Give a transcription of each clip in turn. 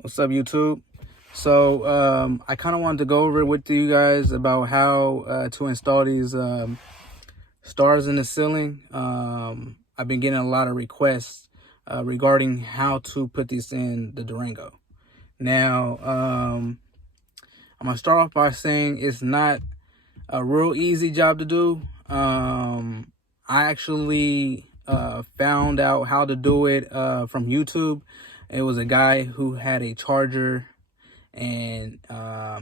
What's up, YouTube? So I kind of wanted to go over with you guys about how to install these stars in the ceiling. I've been getting a lot of requests regarding how to put these in the Durango. Now, I'm gonna start off by saying it's not a real easy job to do. I actually found out how to do it from YouTube. It was a guy who had a charger, and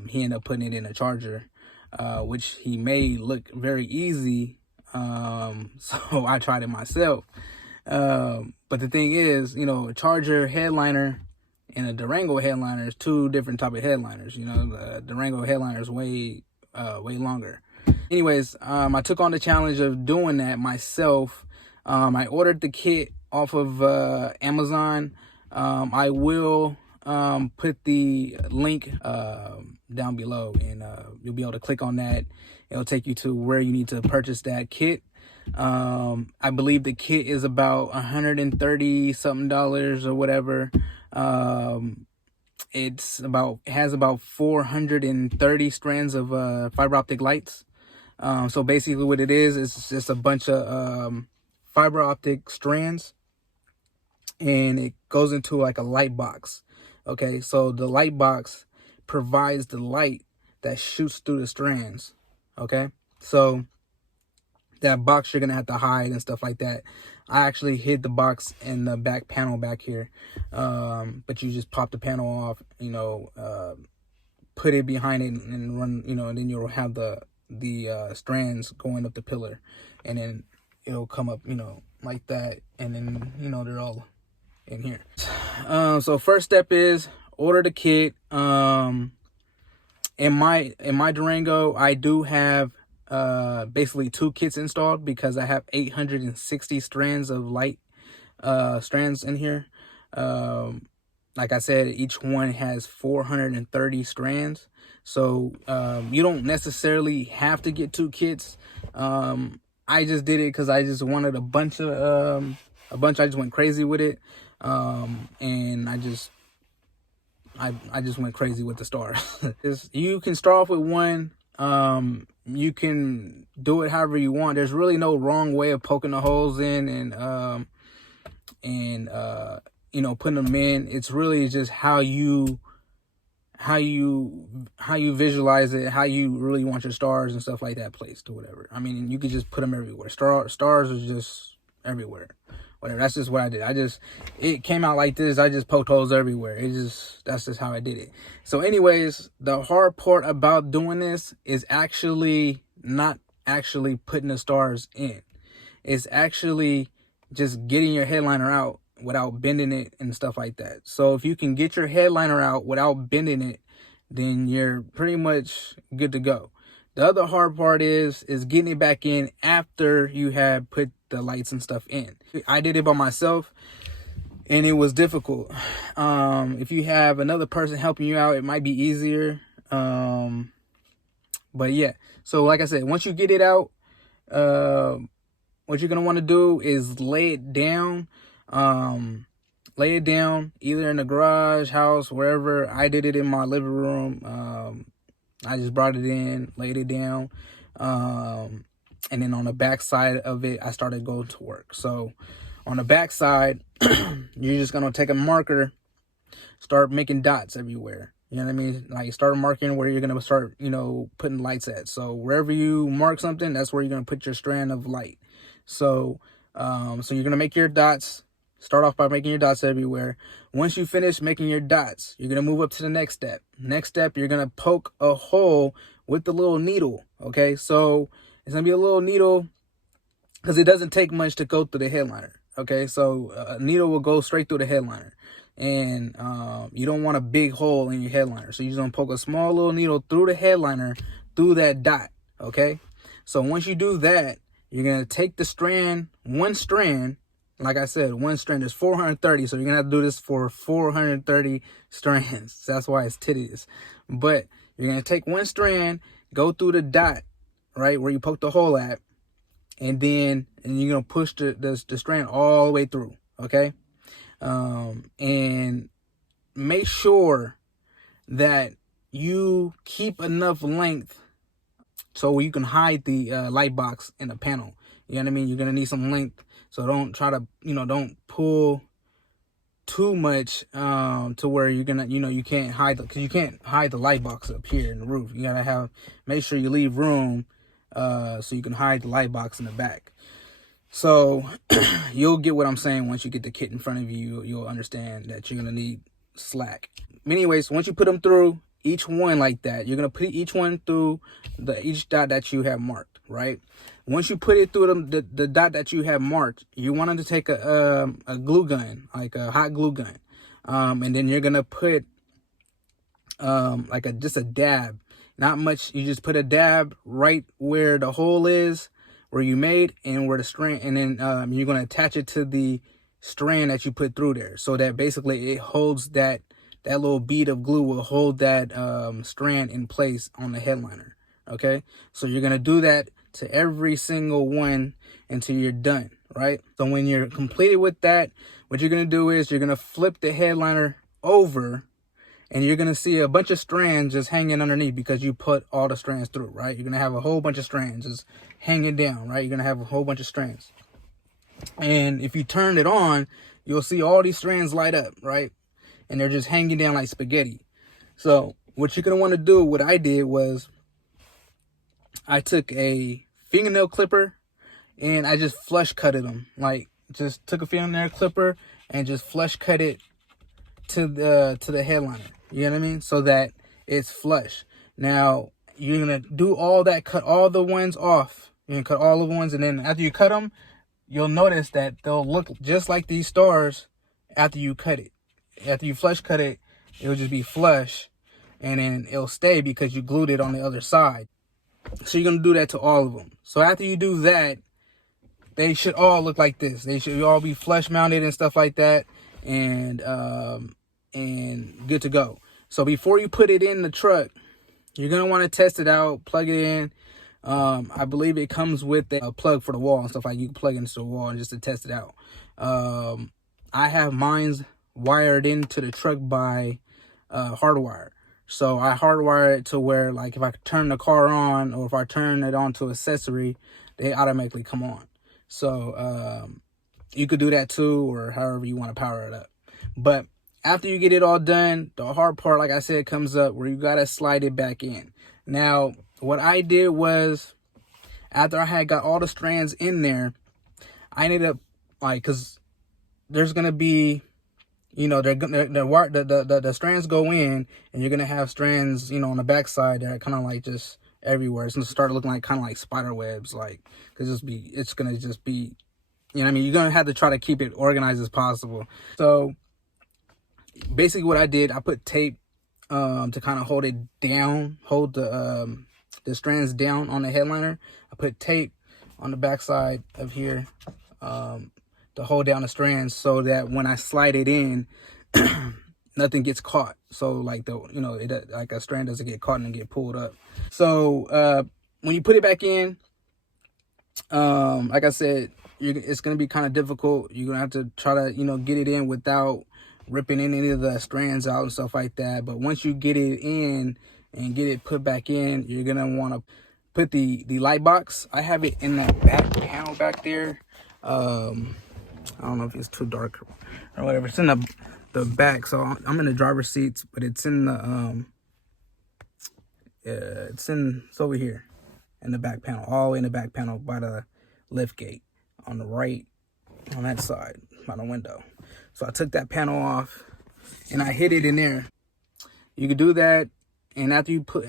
he ended up putting it in a charger, which he made look very easy. So I tried it myself. But the thing is, a charger headliner and a Durango headliner is two different type of headliners. The Durango headliner is way longer. Anyways, I took on the challenge of doing that myself. I ordered the kit off of Amazon. I will put the link down below, and you'll be able to click on that. It'll take you to where you need to purchase that kit. I believe the kit is about $130 something or whatever. It has about 430 strands of fiber optic lights. So basically what it is just a bunch of fiber optic strands, and it goes into like a light box. Okay, so the light box provides the light that shoots through the strands. Okay, so that box you're gonna have to hide and stuff like that. I actually hid the box in the back panel back here, but you just pop the panel off, put it behind it and run, and then you'll have the strands going up the pillar, and then it'll come up, like that, and then they're all in here. So first step is order the kit. In my Durango, I do have basically two kits installed because I have 860 strands of light strands in here. Like I said, each one has 430 strands, so you don't necessarily have to get two kits. I just did it because I just wanted a bunch. I just went crazy with it, and I just went crazy with the stars. You can start off with one. You can do it however you want. There's really no wrong way of poking the holes in and putting them in. It's really just how you visualize it, how you really want your stars and stuff like that placed or whatever. I mean, you could just put them everywhere. Stars are just everywhere. Whatever. That's just what I did. It came out like this. I just poked holes everywhere. That's just how I did it. So anyways, the hard part about doing this is actually not actually putting the stars in. It's actually just getting your headliner out without bending it and stuff like that. So if you can get your headliner out without bending it, then you're pretty much good to go. The other hard part is getting it back in after you have put the lights and stuff in. I did it by myself, and it was difficult. If you have another person helping you out, it might be easier. But yeah, so like I said, once you get it out, what you're gonna want to do is lay it down. Lay it down either in the garage, house, wherever. I did it in my living room. I just brought it in, laid it down, and then on the back side of it, I started going to work. So on the back side, you're just gonna take a marker, start making dots everywhere. You know what I mean? Like start marking where you're gonna start, putting lights at. So wherever you mark something, that's where you're gonna put your strand of light. So, so you're gonna make your dots. Start off by making your dots everywhere. Once you finish making your dots, you're going to move up to the next step. Next step, you're going to poke a hole with the little needle, okay? So it's going to be a little needle because it doesn't take much to go through the headliner, okay? So a needle will go straight through the headliner. And you don't want a big hole in your headliner. So you're just going to poke a small little needle through the headliner, through that dot, okay? So once you do that, you're going to take the strand, one strand. Like I said, one strand is 430, so you're going to have to do this for 430 strands. That's why it's tedious. But you're going to take one strand, go through the dot, right, where you poke the hole at, and you're going to push the strand all the way through, okay? And make sure that you keep enough length so you can hide the light box in the panel. You know what I mean? You're gonna need some length, so don't try to, don't pull too much to where you're gonna, you can't hide because you can't hide the light box up here in the roof. You gotta make sure you leave room so you can hide the light box in the back. So you'll get what I'm saying. Once you get the kit in front of you, you'll understand that you're gonna need slack. Anyways, once you put them through each one like that, you're gonna put each one through each dot that you have marked, right? Once you put it through the dot that you have marked, you want them to take a glue gun, like a hot glue gun, and then you're gonna put like just a dab, not much. You just put a dab right where the hole is, where you made, and where the strand, and then you're gonna attach it to the strand that you put through there, so that basically it holds that little bead of glue will hold that strand in place on the headliner. Okay, so you're gonna do that to every single one until you're done, right? So when you're completed with that, what you're gonna do is you're gonna flip the headliner over, and you're gonna see a bunch of strands just hanging underneath because you put all the strands through, right? You're gonna have a whole bunch of strands just hanging down, right? You're gonna have a whole bunch of strands. And if you turn it on, you'll see all these strands light up, right? And they're just hanging down like spaghetti. So what you're gonna want to do, what I did was I took a fingernail clipper and I just flush cutted them. Like, just took a fingernail clipper and just flush cut it to the headliner. You know what I mean? So that it's flush. Now you're gonna do all that, cut all the ones off. You're gonna cut all the ones, and then after you cut them, you'll notice that they'll look just like these stars after you cut it. After you flush cut it, it'll just be flush, and then it'll stay because you glued it on the other side. So you're gonna do that to all of them. So after you do that, they should all look like this. They should all be flush mounted and stuff like that, and good to go. So before you put it in the truck, you're gonna want to test it out, plug it in. I believe it comes with a plug for the wall and stuff, like you can plug into the wall and just to test it out. I have mine's wired into the truck by hardwire. So I hardwire it to where, like, if I turn the car on or if I turn it on to accessory, they automatically come on. So you could do that too, or however you want to power it up. But after you get it all done, the hard part, like I said, comes up where you got to slide it back in. Now, what I did was, after I had got all the strands in there, I ended up, like, because there's going to be, the strands go in, and you're going to have strands, on the backside that are kind of like just everywhere. It's going to start looking like kind of like spider webs, like, because it's going to just be, you're going to have to try to keep it organized as possible. So basically what I did, I put tape to kind of hold it down, hold the strands down on the headliner. I put tape on the backside of here to hold down the strands, so that when I slide it in, nothing gets caught. So like like a strand doesn't get caught and get pulled up. So when you put it back in, like I said, it's gonna be kind of difficult. You're gonna have to try to get it in without ripping any of the strands out and stuff like that. But once you get it in and get it put back in, you're gonna want to put the light box. I have it in the back panel back there. I don't know if it's too dark or whatever. It's in the back, so I'm in the driver's seat, but it's in the it's over here in the back panel, all in the back panel by the lift gate on the right, on that side by the window. So I took that panel off and I hid it in there. You could do that, and after you put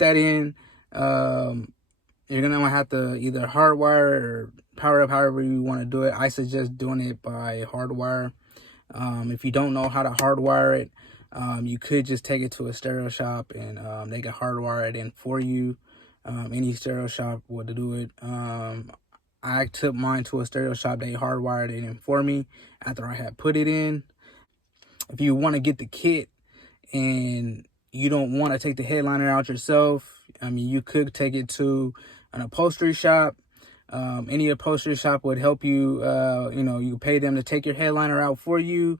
that in, you're gonna have to either hardwire or power up, however you want to do it. I suggest doing it by hardwire. If you don't know how to hardwire it, you could just take it to a stereo shop and they can hardwire it in for you. Any stereo shop would do it. I took mine to a stereo shop. They hardwired it in for me after I had put it in. If you want to get the kit and you don't want to take the headliner out yourself, you could take it to an upholstery shop. Any upholstery shop would help you. You pay them to take your headliner out for you.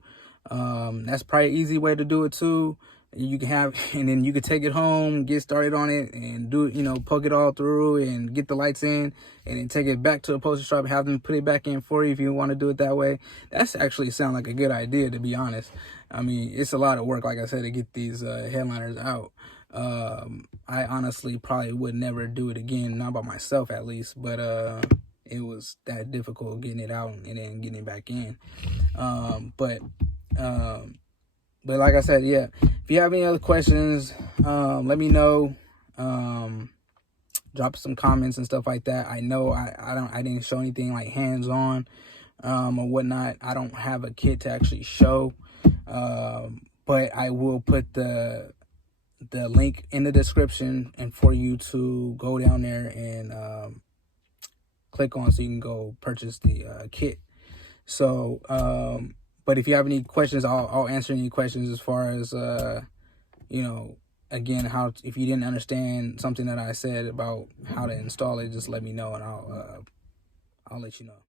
That's probably an easy way to do it too. You can have, and then you can take it home, get started on it, and do it, poke it all through and get the lights in, and then take it back to a poster shop and have them put it back in for you if you want to do it that way. That's actually sound like a good idea, to be honest. I mean, it's a lot of work, like I said, to get these headliners out. I honestly probably would never do it again, not by myself at least, but it was that difficult getting it out and then getting it back in. But like I said, yeah, if you have any other questions, let me know. Drop some comments and stuff like that. I know I didn't show anything like hands-on or whatnot. I don't have a kit to actually show, but I will put the link in the description and for you to go down there and click on so you can go purchase the kit. So but if you have any questions, I'll answer any questions as far as again, if you didn't understand something that I said about how to install it, just let me know and I'll let you know.